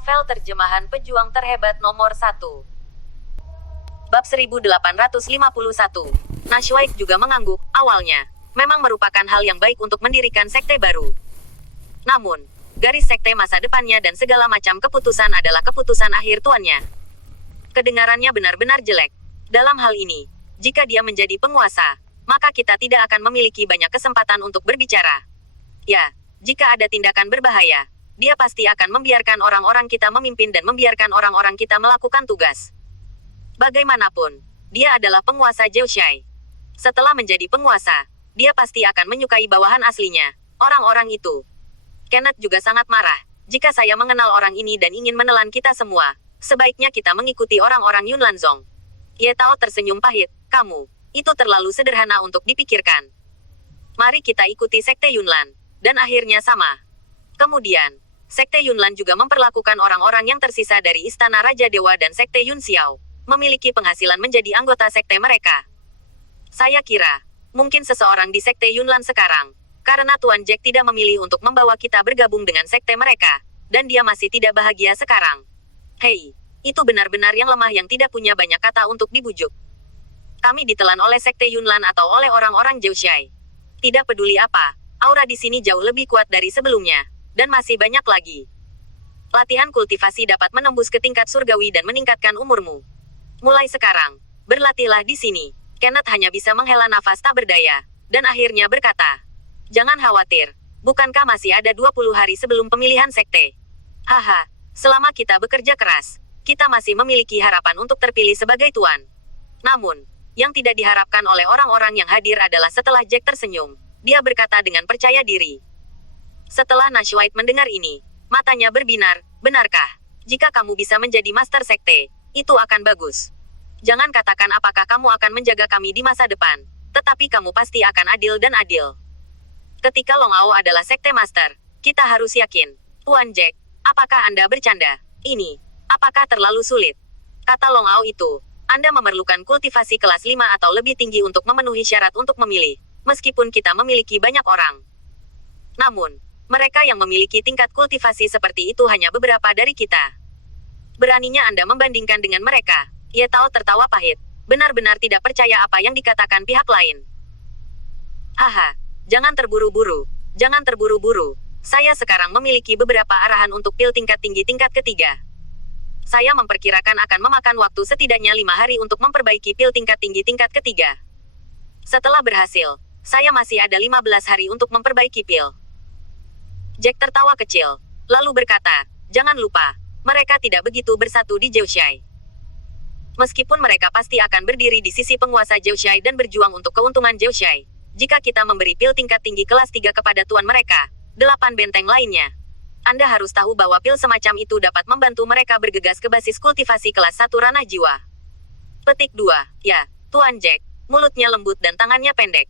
Novel terjemahan pejuang terhebat nomor 1. Bab 1851. Nashwaik juga mengangguk. Awalnya, memang merupakan hal yang baik untuk mendirikan sekte baru. Namun, garis sekte masa depannya dan segala macam keputusan adalah keputusan akhir tuannya. Kedengarannya benar-benar jelek. Dalam hal ini, jika dia menjadi penguasa, maka kita tidak akan memiliki banyak kesempatan untuk berbicara. Ya, jika ada tindakan berbahaya, dia pasti akan membiarkan orang-orang kita memimpin dan membiarkan orang-orang kita melakukan tugas. Bagaimanapun, dia adalah penguasa Zhoushai. Setelah menjadi penguasa, dia pasti akan menyukai bawahan aslinya, orang-orang itu. Kenneth juga sangat marah. Jika saya mengenal orang ini dan ingin menelan kita semua, sebaiknya kita mengikuti orang-orang Yunlanzong. Ye Tao tersenyum pahit. Kamu, itu terlalu sederhana untuk dipikirkan. Mari kita ikuti sekte Yunlan. Dan akhirnya sama. Kemudian, sekte Yunlan juga memperlakukan orang-orang yang tersisa dari Istana Raja Dewa dan sekte Yun Xiao, memiliki penghasilan menjadi anggota sekte mereka. Saya kira, mungkin seseorang di sekte Yunlan sekarang, karena Tuan Jack tidak memilih untuk membawa kita bergabung dengan sekte mereka, dan dia masih tidak bahagia sekarang. Hei, itu benar-benar yang lemah yang tidak punya banyak kata untuk dibujuk. Kami ditelan oleh sekte Yunlan atau oleh orang-orang Zhoushai. Tidak peduli apa, aura di sini jauh lebih kuat dari sebelumnya, dan masih banyak lagi. Latihan kultivasi dapat menembus ke tingkat surgawi dan meningkatkan umurmu. Mulai sekarang, berlatihlah di sini. Kenneth hanya bisa menghela nafas tak berdaya, dan akhirnya berkata, "Jangan khawatir, bukankah masih ada 20 hari sebelum pemilihan sekte? Haha, selama kita bekerja keras, kita masih memiliki harapan untuk terpilih sebagai tuan." Namun, yang tidak diharapkan oleh orang-orang yang hadir adalah setelah Jack tersenyum, dia berkata dengan percaya diri. Setelah Nashwaik mendengar ini, matanya berbinar. "Benarkah? Jika kamu bisa menjadi master sekte, itu akan bagus. Jangan katakan apakah kamu akan menjaga kami di masa depan, tetapi kamu pasti akan adil dan adil. Ketika Longao adalah sekte master, kita harus yakin." "Tuan Jack, apakah Anda bercanda? Ini, apakah terlalu sulit?" Kata Longao itu, "Anda memerlukan kultivasi kelas 5 atau lebih tinggi untuk memenuhi syarat untuk memilih, meskipun kita memiliki banyak orang. Namun, mereka yang memiliki tingkat kultivasi seperti itu hanya beberapa dari kita. Beraninya Anda membandingkan dengan mereka?" Ye Tao tertawa pahit, benar-benar tidak percaya apa yang dikatakan pihak lain. "Haha, jangan terburu-buru, jangan terburu-buru. Saya sekarang memiliki beberapa arahan untuk pil tingkat tinggi tingkat ketiga. Saya memperkirakan akan memakan waktu setidaknya 5 hari untuk memperbaiki pil tingkat tinggi tingkat ketiga. Setelah berhasil, saya masih ada 15 hari untuk memperbaiki pil." Jack tertawa kecil, lalu berkata, "Jangan lupa, mereka tidak begitu bersatu di Zhoushai. Meskipun mereka pasti akan berdiri di sisi penguasa Zhoushai dan berjuang untuk keuntungan Zhoushai, jika kita memberi pil tingkat tinggi kelas 3 kepada tuan mereka, 8 benteng lainnya. Anda harus tahu bahwa pil semacam itu dapat membantu mereka bergegas ke basis kultivasi kelas 1 ranah jiwa." Petik 2. Ya, Tuan Jack, mulutnya lembut dan tangannya pendek.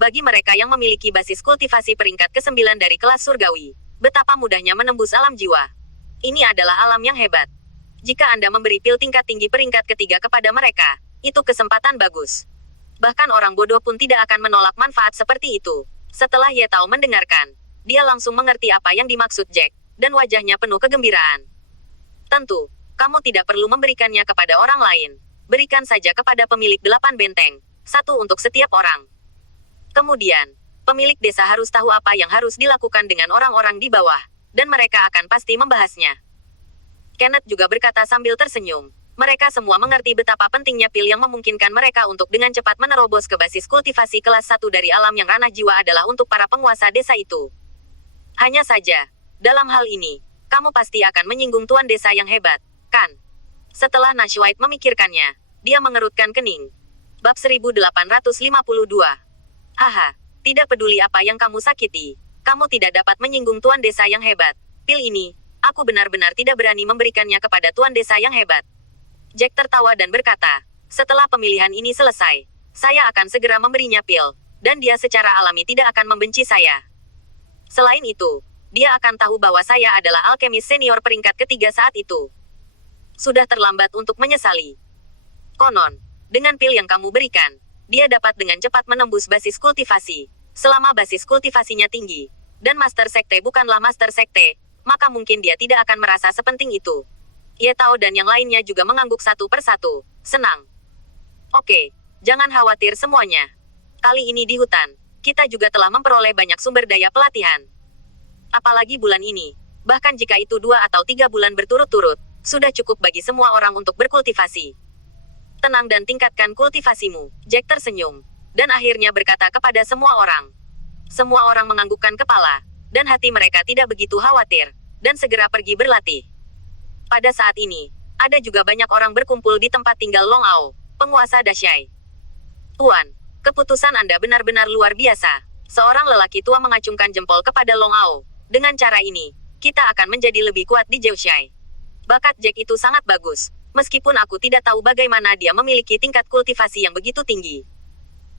Bagi mereka yang memiliki basis kultivasi peringkat ke-9 dari kelas surgawi, betapa mudahnya menembus alam jiwa. Ini adalah alam yang hebat. Jika Anda memberi pil tingkat tinggi peringkat ketiga kepada mereka, itu kesempatan bagus. Bahkan orang bodoh pun tidak akan menolak manfaat seperti itu. Setelah Ye Tao mendengarkan, dia langsung mengerti apa yang dimaksud Jack, dan wajahnya penuh kegembiraan. "Tentu, kamu tidak perlu memberikannya kepada orang lain. Berikan saja kepada pemilik 8 benteng, 1 untuk setiap orang. Kemudian, pemilik desa harus tahu apa yang harus dilakukan dengan orang-orang di bawah, dan mereka akan pasti membahasnya." Kenneth juga berkata sambil tersenyum. Mereka semua mengerti betapa pentingnya pil yang memungkinkan mereka untuk dengan cepat menerobos ke basis kultivasi kelas 1 dari alam yang ranah jiwa adalah untuk para penguasa desa itu. Hanya saja, dalam hal ini, kamu pasti akan menyinggung tuan desa yang hebat, kan? Setelah Nashwaik memikirkannya, dia mengerutkan kening. Bab 1852. Haha, tidak peduli apa yang kamu sakiti, kamu tidak dapat menyinggung tuan desa yang hebat. Pil ini, aku benar-benar tidak berani memberikannya kepada tuan desa yang hebat. Jack tertawa dan berkata, "Setelah pemilihan ini selesai, saya akan segera memberinya pil, dan dia secara alami tidak akan membenci saya. Selain itu, dia akan tahu bahwa saya adalah alkemis senior peringkat ketiga saat itu. Sudah terlambat untuk menyesali. Konon, dengan pil yang kamu berikan, dia dapat dengan cepat menembus basis kultivasi, selama basis kultivasinya tinggi. Dan master sekte bukanlah master sekte, maka mungkin dia tidak akan merasa sepenting itu. Ye Tao dan yang lainnya juga mengangguk satu persatu. Senang. Oke, jangan khawatir semuanya. Kali ini di hutan, kita juga telah memperoleh banyak sumber daya pelatihan. Apalagi bulan ini. Bahkan jika itu 2 atau 3 bulan berturut-turut, sudah cukup bagi semua orang untuk berkultivasi. Tenang dan tingkatkan kultivasimu. Jack tersenyum. Dan akhirnya berkata kepada semua orang. Semua orang menganggukkan kepala. Dan hati mereka tidak begitu khawatir. Dan segera pergi berlatih. Pada saat ini, ada juga banyak orang berkumpul di tempat tinggal Long Ao, penguasa Dashai. Tuan, keputusan Anda benar-benar luar biasa. Seorang lelaki tua mengacungkan jempol kepada Long Ao. Dengan cara ini, kita akan menjadi lebih kuat di Zhouxai. Bakat Jack itu sangat bagus. Meskipun aku tidak tahu bagaimana dia memiliki tingkat kultivasi yang begitu tinggi.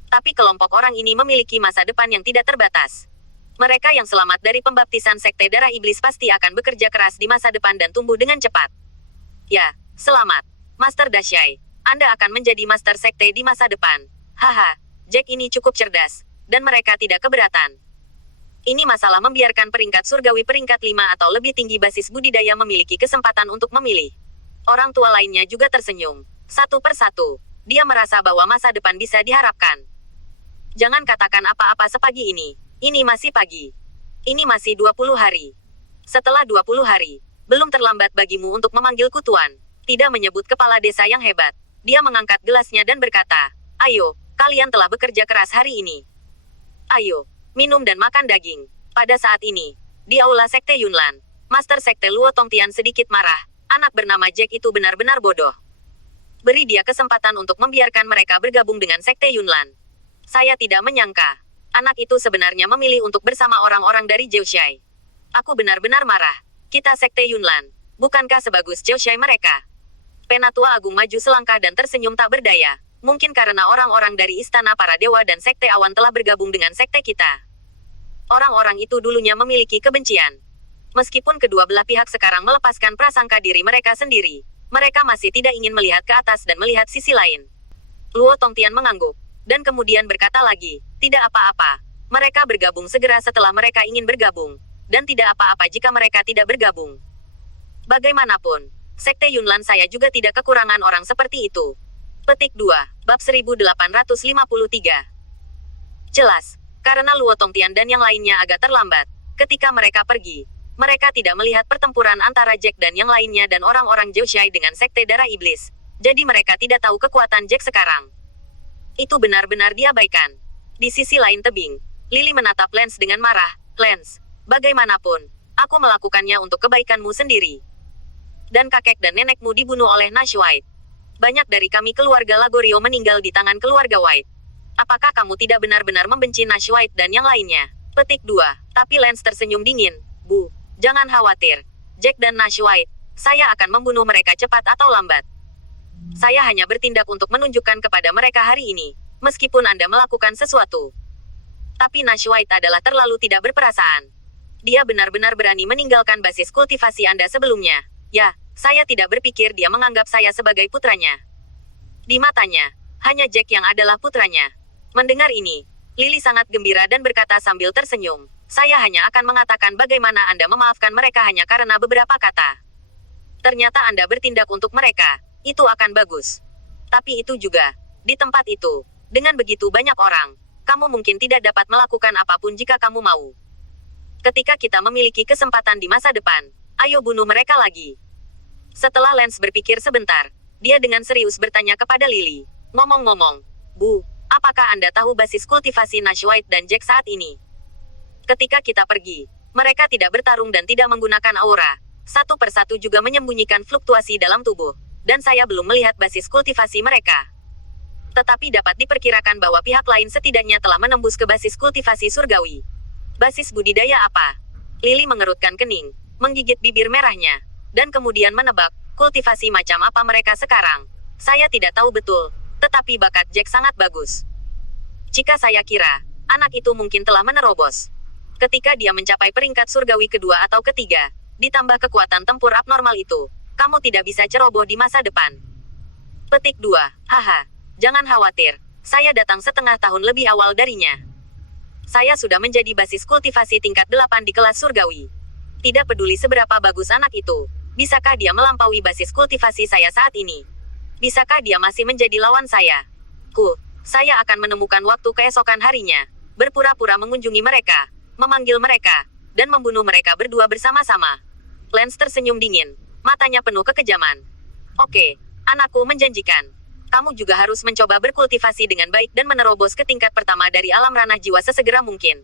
Tapi kelompok orang ini memiliki masa depan yang tidak terbatas. Mereka yang selamat dari pembaptisan Sekte Darah Iblis pasti akan bekerja keras di masa depan dan tumbuh dengan cepat. Ya, selamat. Master Dashai. Anda akan menjadi Master Sekte di masa depan. Haha, Jack ini cukup cerdas. Dan mereka tidak keberatan. Ini masalah membiarkan peringkat surgawi peringkat 5 atau lebih tinggi basis budidaya memiliki kesempatan untuk memilih. Orang tua lainnya juga tersenyum. Satu persatu, dia merasa bahwa masa depan bisa diharapkan. Jangan katakan apa-apa sepagi ini. Ini masih pagi. Ini masih 20 hari. Setelah 20 hari, belum terlambat bagimu untuk memanggilku tuan. Tidak menyebut kepala desa yang hebat. Dia mengangkat gelasnya dan berkata, ayo, kalian telah bekerja keras hari ini. Ayo, minum dan makan daging. Pada saat ini, di aula Sekte Yunlan, Master Sekte Luo Tongtian sedikit marah. Anak bernama Jack itu benar-benar bodoh. Beri dia kesempatan untuk membiarkan mereka bergabung dengan Sekte Yunlan. Saya tidak menyangka. Anak itu sebenarnya memilih untuk bersama orang-orang dari Zhouxai. Aku benar-benar marah. Kita Sekte Yunlan. Bukankah sebagus Zhouxai mereka? Penatua Agung maju selangkah dan tersenyum tak berdaya. Mungkin karena orang-orang dari Istana Para Dewa dan Sekte Awan telah bergabung dengan sekte kita. Orang-orang itu dulunya memiliki kebencian. Meskipun kedua belah pihak sekarang melepaskan prasangka diri mereka sendiri, mereka masih tidak ingin melihat ke atas dan melihat sisi lain. Luo Tongtian mengangguk, dan kemudian berkata lagi, tidak apa-apa. Mereka bergabung segera setelah mereka ingin bergabung, dan tidak apa-apa jika mereka tidak bergabung. Bagaimanapun, Sekte Yunlan saya juga tidak kekurangan orang seperti itu. Petik 2, bab 1853. Jelas, karena Luo Tongtian dan yang lainnya agak terlambat. Ketika mereka pergi, mereka tidak melihat pertempuran antara Jack dan yang lainnya dan orang-orang Zhouxai dengan Sekte Darah Iblis. Jadi mereka tidak tahu kekuatan Jack sekarang. Itu benar-benar diabaikan. Di sisi lain tebing, Lily menatap Lance dengan marah. Lance, bagaimanapun, aku melakukannya untuk kebaikanmu sendiri. Dan kakek dan nenekmu dibunuh oleh Nash White. Banyak dari kami keluarga Lagorio meninggal di tangan keluarga White. Apakah kamu tidak benar-benar membenci Nash White dan yang lainnya? Petik 2. Tapi Lance tersenyum dingin. Bu, jangan khawatir. Jack dan Nash White, saya akan membunuh mereka cepat atau lambat. Saya hanya bertindak untuk menunjukkan kepada mereka hari ini, meskipun Anda melakukan sesuatu. Tapi Nash White adalah terlalu tidak berperasaan. Dia benar-benar berani meninggalkan basis kultivasi Anda sebelumnya. Ya, saya tidak berpikir dia menganggap saya sebagai putranya. Di matanya, hanya Jack yang adalah putranya. Mendengar ini, Lily sangat gembira dan berkata sambil tersenyum, saya hanya akan mengatakan bagaimana Anda memaafkan mereka hanya karena beberapa kata. Ternyata Anda bertindak untuk mereka, itu akan bagus. Tapi itu juga, di tempat itu, dengan begitu banyak orang, kamu mungkin tidak dapat melakukan apapun jika kamu mau. Ketika kita memiliki kesempatan di masa depan, ayo bunuh mereka lagi. Setelah Lance berpikir sebentar, dia dengan serius bertanya kepada Lily, ngomong-ngomong, Bu, apakah Anda tahu basis kultivasi Nash White dan Jack saat ini? Ketika kita pergi, mereka tidak bertarung dan tidak menggunakan aura. Satu persatu juga menyembunyikan fluktuasi dalam tubuh. Dan saya belum melihat basis kultivasi mereka. Tetapi dapat diperkirakan bahwa pihak lain setidaknya telah menembus ke basis kultivasi surgawi. Basis budidaya apa? Lily mengerutkan kening, menggigit bibir merahnya, dan kemudian menebak, kultivasi macam apa mereka sekarang. Saya tidak tahu betul, tetapi bakat Jack sangat bagus. Jika saya kira, anak itu mungkin telah menerobos. Ketika dia mencapai peringkat surgawi kedua atau ketiga, ditambah kekuatan tempur abnormal itu, kamu tidak bisa ceroboh di masa depan. Petik 2, haha, jangan khawatir, saya datang setengah tahun lebih awal darinya. Saya sudah menjadi basis kultivasi tingkat 8 di kelas surgawi. Tidak peduli seberapa bagus anak itu, bisakah dia melampaui basis kultivasi saya saat ini? Bisakah dia masih menjadi lawan saya? Saya akan menemukan waktu keesokan harinya, berpura-pura mengunjungi mereka, memanggil mereka, dan membunuh mereka berdua bersama-sama. Lance tersenyum dingin, matanya penuh kekejaman. Oke, anakku menjanjikan. Kamu juga harus mencoba berkultivasi dengan baik dan menerobos ke tingkat pertama dari alam ranah jiwa sesegera mungkin.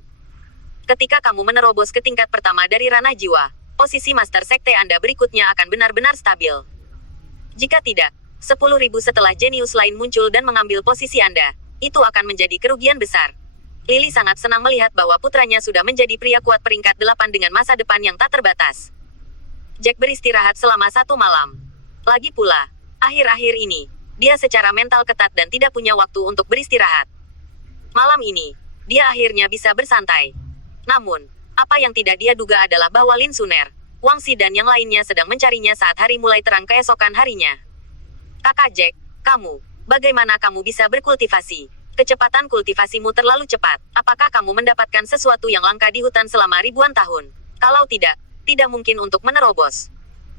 Ketika kamu menerobos ke tingkat pertama dari ranah jiwa, posisi Master Sekte Anda berikutnya akan benar-benar stabil. Jika tidak, 10.000 setelah jenius lain muncul dan mengambil posisi Anda, itu akan menjadi kerugian besar. Lily sangat senang melihat bahwa putranya sudah menjadi pria kuat peringkat 8 dengan masa depan yang tak terbatas. Jack beristirahat selama 1 malam. Lagi pula, akhir-akhir ini, dia secara mental ketat dan tidak punya waktu untuk beristirahat. Malam ini, dia akhirnya bisa bersantai. Namun, apa yang tidak dia duga adalah bahwa Lin Suner, Wang Xi dan yang lainnya sedang mencarinya saat hari mulai terang keesokan harinya. Kakak Jack, bagaimana kamu bisa berkultivasi? Kecepatan kultivasimu terlalu cepat. Apakah kamu mendapatkan sesuatu yang langka di hutan selama ribuan tahun? Kalau tidak mungkin untuk menerobos.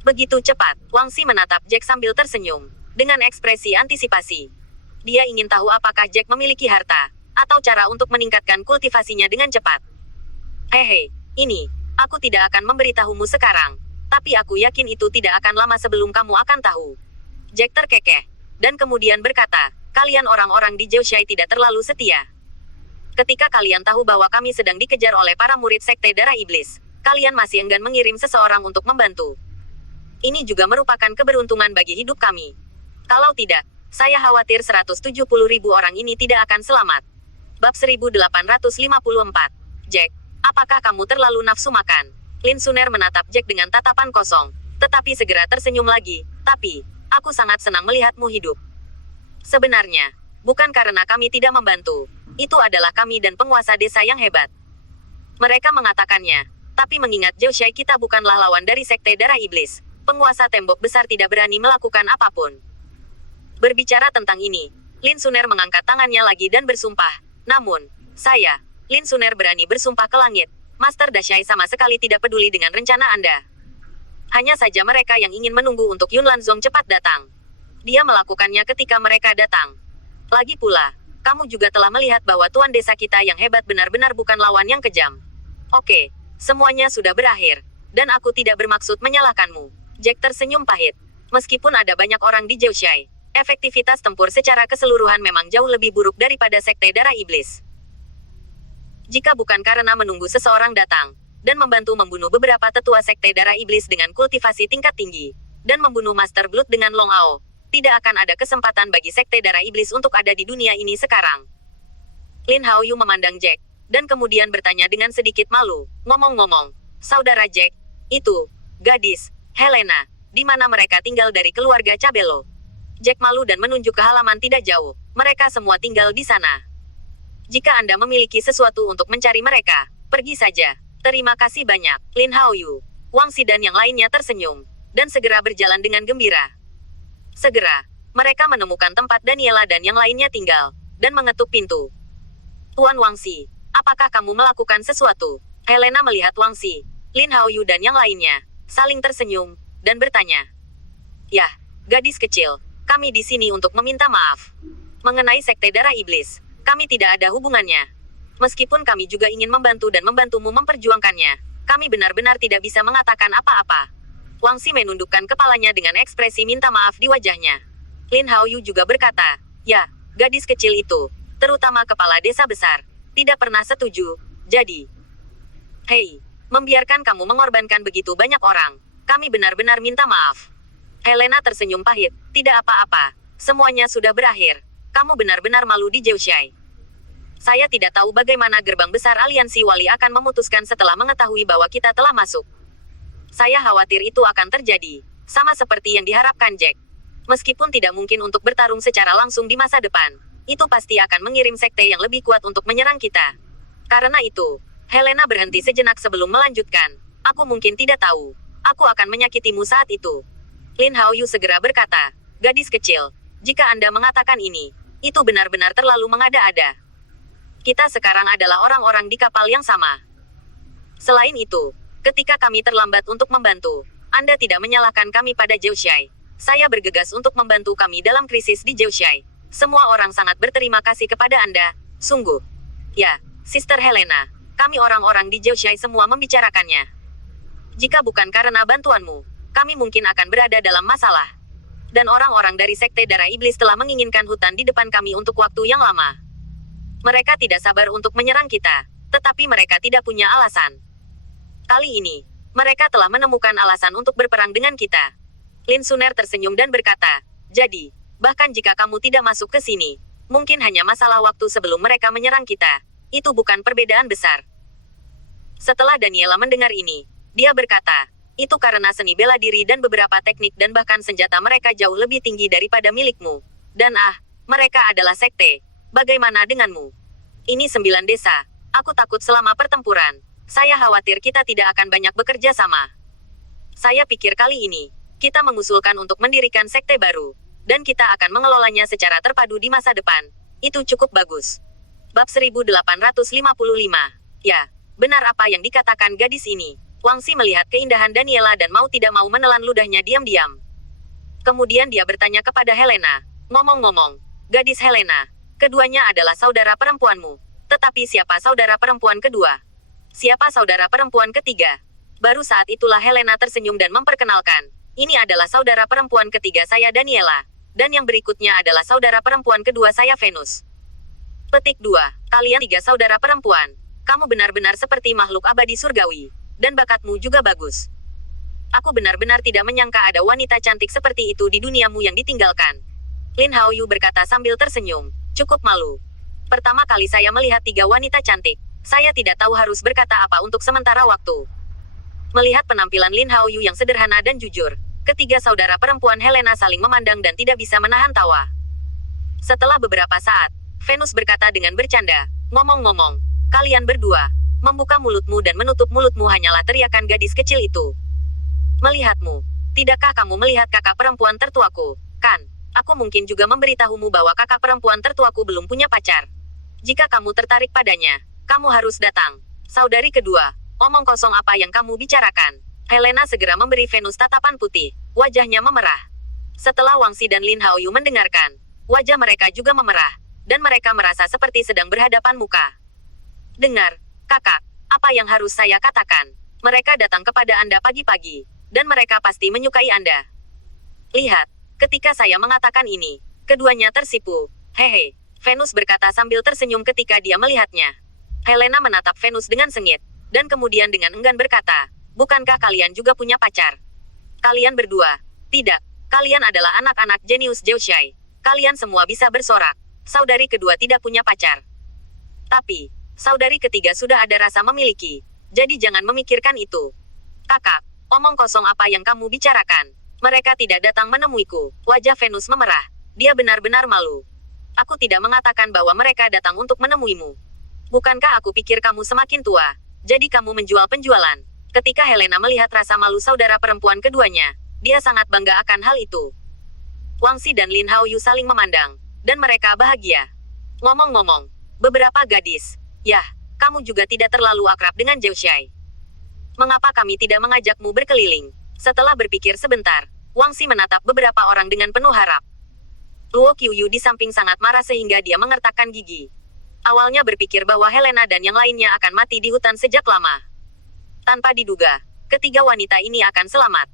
Begitu cepat, Wang Xi menatap Jack sambil tersenyum. Dengan ekspresi antisipasi. Dia ingin tahu apakah Jack memiliki harta, atau cara untuk meningkatkan kultivasinya dengan cepat. Aku tidak akan memberitahumu sekarang. Tapi aku yakin itu tidak akan lama sebelum kamu akan tahu. Jack terkekeh, dan kemudian berkata, kalian orang-orang di Zhouxai tidak terlalu setia. Ketika kalian tahu bahwa kami sedang dikejar oleh para murid Sekte Darah Iblis, kalian masih enggan mengirim seseorang untuk membantu. Ini juga merupakan keberuntungan bagi hidup kami. Kalau tidak, saya khawatir 170.000 orang ini tidak akan selamat. Bab 1854. Jack, apakah kamu terlalu nafsu makan? Lin Suner menatap Jack dengan tatapan kosong, tetapi segera tersenyum lagi. Tapi, aku sangat senang melihatmu hidup. Sebenarnya, bukan karena kami tidak membantu. Itu adalah kami dan penguasa desa yang hebat. Mereka mengatakannya, tapi mengingat Zhouxai kita bukanlah lawan dari Sekte Darah Iblis, penguasa tembok besar tidak berani melakukan apapun. Berbicara tentang ini, Lin Suner mengangkat tangannya lagi dan bersumpah. Namun, saya, Lin Suner berani bersumpah ke langit. Master Dashai sama sekali tidak peduli dengan rencana Anda. Hanya saja mereka yang ingin menunggu untuk Yun Lanzong cepat datang. Dia melakukannya ketika mereka datang. Lagi pula, kamu juga telah melihat bahwa tuan desa kita yang hebat benar-benar bukan lawan yang kejam. Oke, semuanya sudah berakhir. Dan aku tidak bermaksud menyalahkanmu. Jack tersenyum pahit. Meskipun ada banyak orang di Zhouxai, efektivitas tempur secara keseluruhan memang jauh lebih buruk daripada Sekte Darah Iblis. Jika bukan karena menunggu seseorang datang, dan membantu membunuh beberapa tetua Sekte Darah Iblis dengan kultivasi tingkat tinggi, dan membunuh Master Blood dengan Long Ao, tidak akan ada kesempatan bagi Sekte Darah Iblis untuk ada di dunia ini sekarang. Lin Haoyu memandang Jack, dan kemudian bertanya dengan sedikit malu, ngomong-ngomong, saudara Jack, itu, gadis, Helena, di mana mereka tinggal dari keluarga Cabello. Jack malu dan menunjuk ke halaman tidak jauh. Mereka semua tinggal di sana. Jika Anda memiliki sesuatu untuk mencari mereka, pergi saja. Terima kasih banyak, Lin Haoyu. Wang Xi dan yang lainnya tersenyum, dan segera berjalan dengan gembira. Segera, mereka menemukan tempat Daniela dan yang lainnya tinggal, dan mengetuk pintu. Tuan Wang Xi, apakah kamu melakukan sesuatu? Helena melihat Wang Xi, Lin Haoyu dan yang lainnya, saling tersenyum, dan bertanya. Yah, gadis kecil. Kami di sini untuk meminta maaf. Mengenai Sekte Darah Iblis, kami tidak ada hubungannya. Meskipun kami juga ingin membantu dan membantumu memperjuangkannya, kami benar-benar tidak bisa mengatakan apa-apa. Wang Xi menundukkan kepalanya dengan ekspresi minta maaf di wajahnya. Lin Haoyu juga berkata, ya, gadis kecil itu, terutama kepala desa besar, tidak pernah setuju, jadi. Hei, membiarkan kamu mengorbankan begitu banyak orang, kami benar-benar minta maaf. Helena tersenyum pahit. Tidak apa-apa. Semuanya sudah berakhir. Kamu benar-benar malu di Zhouxai. Saya tidak tahu bagaimana gerbang besar aliansi wali akan memutuskan setelah mengetahui bahwa kita telah masuk. Saya khawatir itu akan terjadi. Sama seperti yang diharapkan Jack. Meskipun tidak mungkin untuk bertarung secara langsung di masa depan, itu pasti akan mengirim sekte yang lebih kuat untuk menyerang kita. Karena itu, Helena berhenti sejenak sebelum melanjutkan. Aku mungkin tidak tahu. Aku akan menyakitimu saat itu. Lin Haoyu segera berkata, gadis kecil, jika Anda mengatakan ini, itu benar-benar terlalu mengada-ada. Kita sekarang adalah orang-orang di kapal yang sama. Selain itu, Ketika kami terlambat untuk membantu, Anda tidak menyalahkan kami pada Zhouxai. Saya bergegas untuk membantu kami dalam krisis di Zhouxai. Semua orang sangat berterima kasih kepada Anda, sungguh. Ya, Sister Helena, kami orang-orang di Zhouxai semua membicarakannya. Jika bukan karena bantuanmu, kami mungkin akan berada dalam masalah. Dan orang-orang dari Sekte Darah Iblis telah menginginkan hutan di depan kami untuk waktu yang lama. Mereka tidak sabar untuk menyerang kita, tetapi mereka tidak punya alasan. Kali ini, mereka telah menemukan alasan untuk berperang dengan kita. Lin Suner tersenyum dan berkata, jadi, bahkan jika kamu tidak masuk ke sini, mungkin hanya masalah waktu sebelum mereka menyerang kita. Itu bukan perbedaan besar. Setelah Daniela mendengar ini, dia berkata, itu karena seni bela diri dan beberapa teknik dan bahkan senjata mereka jauh lebih tinggi daripada milikmu. Dan mereka adalah sekte. Bagaimana denganmu? Ini 9 desa. Aku takut selama pertempuran. Saya khawatir kita tidak akan banyak bekerja sama. Saya pikir kali ini, kita mengusulkan untuk mendirikan sekte baru. Dan kita akan mengelolanya secara terpadu di masa depan. Itu cukup bagus. Bab 1855. Ya, benar apa yang dikatakan gadis ini. Wangxi melihat keindahan Daniela dan mau tidak mau menelan ludahnya diam-diam. Kemudian dia bertanya kepada Helena. Ngomong-ngomong, gadis Helena, keduanya adalah saudara perempuanmu. Tetapi siapa saudara perempuan kedua? Siapa saudara perempuan ketiga? Baru saat itulah Helena tersenyum dan memperkenalkan. Ini adalah saudara perempuan ketiga saya Daniela. Dan yang berikutnya adalah saudara perempuan kedua saya Venus. Petik 2. Kalian 3 saudara perempuan. Kamu benar-benar seperti makhluk abadi surgawi. Dan bakatmu juga bagus. Aku benar-benar tidak menyangka ada wanita cantik seperti itu di duniamu yang ditinggalkan. Lin Haoyu berkata sambil tersenyum. Cukup malu. Pertama kali saya melihat 3 wanita cantik. Saya tidak tahu harus berkata apa untuk sementara waktu. Melihat penampilan Lin Haoyu yang sederhana dan jujur, ketiga saudara perempuan Helena saling memandang dan tidak bisa menahan tawa. Setelah beberapa saat, Venus berkata dengan bercanda, ngomong-ngomong, kalian berdua, membuka mulutmu dan menutup mulutmu hanyalah teriakan gadis kecil itu. Melihatmu, tidakkah kamu melihat kakak perempuan tertuaku? Kan, aku mungkin juga memberitahumu bahwa kakak perempuan tertuaku belum punya pacar. Jika kamu tertarik padanya, kamu harus datang. Saudari kedua, omong kosong apa yang kamu bicarakan. Helena segera memberi Venus tatapan putih. Wajahnya memerah. Setelah Wangxi dan Lin Haoyu mendengarkan, wajah mereka juga memerah. Dan mereka merasa seperti sedang berhadapan muka. Dengar, kakak, apa yang harus saya katakan? Mereka datang kepada Anda pagi-pagi. Dan mereka pasti menyukai Anda. Lihat, ketika saya mengatakan ini, keduanya tersipu. Hehe, Venus berkata sambil tersenyum ketika dia melihatnya. Helena menatap Venus dengan sengit, dan kemudian dengan enggan berkata, bukankah kalian juga punya pacar? Kalian berdua, tidak, kalian adalah anak-anak jenius Zhouxai. Kalian semua bisa bersorak. Saudari kedua tidak punya pacar. Tapi, saudari ketiga sudah ada rasa memiliki, jadi jangan memikirkan itu. Kakak, omong kosong apa yang kamu bicarakan? Mereka tidak datang menemuiku. Wajah Venus memerah. Dia benar-benar malu. Aku tidak mengatakan bahwa mereka datang untuk menemuimu. Bukankah aku pikir kamu semakin tua, jadi kamu menjual penjualan? Ketika Helena melihat rasa malu saudara perempuan keduanya, dia sangat bangga akan hal itu. Wangxi dan Lin Haoyu saling memandang, dan mereka bahagia. Ngomong-ngomong, beberapa gadis, yah, kamu juga tidak terlalu akrab dengan Zhouxai. Mengapa kami tidak mengajakmu berkeliling? Setelah berpikir sebentar, Wangxi menatap beberapa orang dengan penuh harap. Luo Qiuyu di samping sangat marah sehingga dia mengertakkan gigi. Awalnya berpikir bahwa Helena dan yang lainnya akan mati di hutan sejak lama. Tanpa diduga, ketiga wanita ini akan selamat.